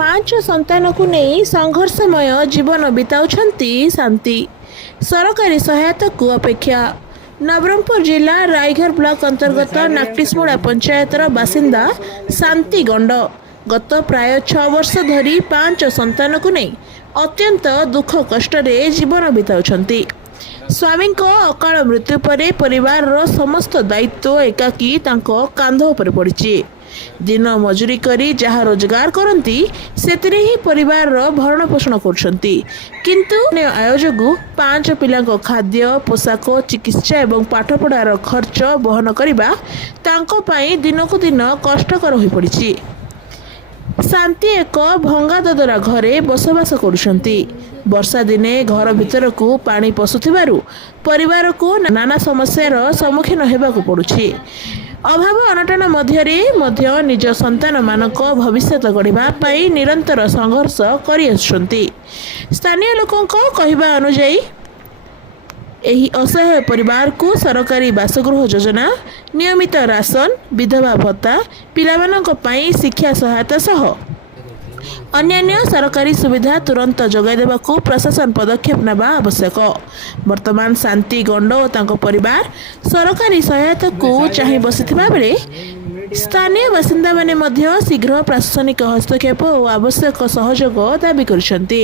पांच संतान को नहीं संघर्षमय जीवन बिताउछंती शांति सरकारी सहायता को अपेक्षा। नवरंगपुर जिला रायघर ब्लॉक अंतर्गत नाक्टिसमुड़ा पंचायतर बासिंदा शांति गंड गत प्राय 6 वर्ष धरी 5 संतान को नहीं अत्यंत दुख कष्ट जीवन बिताउछंती। स्वामी अकाल मृत्यु पर परिवार समस्त दायित्व एकाकी तांको कांध उपर पड़ी। दिन मजूरी करी जहाँ रोजगार करती से ही परिवार भरण पोषण करछंती। किंतु आय जोगु 5 पिला खाद्य पोशाक चिकित्सा एवं पाठपढ़ार खर्च बहन करने तांको पाई दिनकु दिन कष्टकर हो पड़ी। शांति एक भंगा ददरा घरे बसवास करुछंती। वर्षा दिने घर भितर को पानी पशुथिबारु परिवार को नाना समस्यार सम्मुखीन हेबाकु पड़ुछि। अभाव अनटन मध्य निज संतान मानक भविष्य गढ़ा पाई निरंतर संघर्ष करि आछुछंती। स्थानीय लोकों कहवा अनुजाई एही असहाय परिवार को सरकारी बासगृह योजना नियमित राशन विधवा भत्ता पिलामानक पाई शिक्षा सहायता सह अन्यान्य सरकारी सुविधा तुरंत जोगाई देबाकू प्रशासन पदक्षेप नेबा आवश्यक। वर्तमान शांति गंड और तांको परिवार सरकारी सहायता को चाहि बसिथिबा बेले स्थानीय बासिंदा माने मध्य शीघ्र प्रशासनिक हस्तक्षेप और आवश्यक सहयोग दाबी करिसेंती।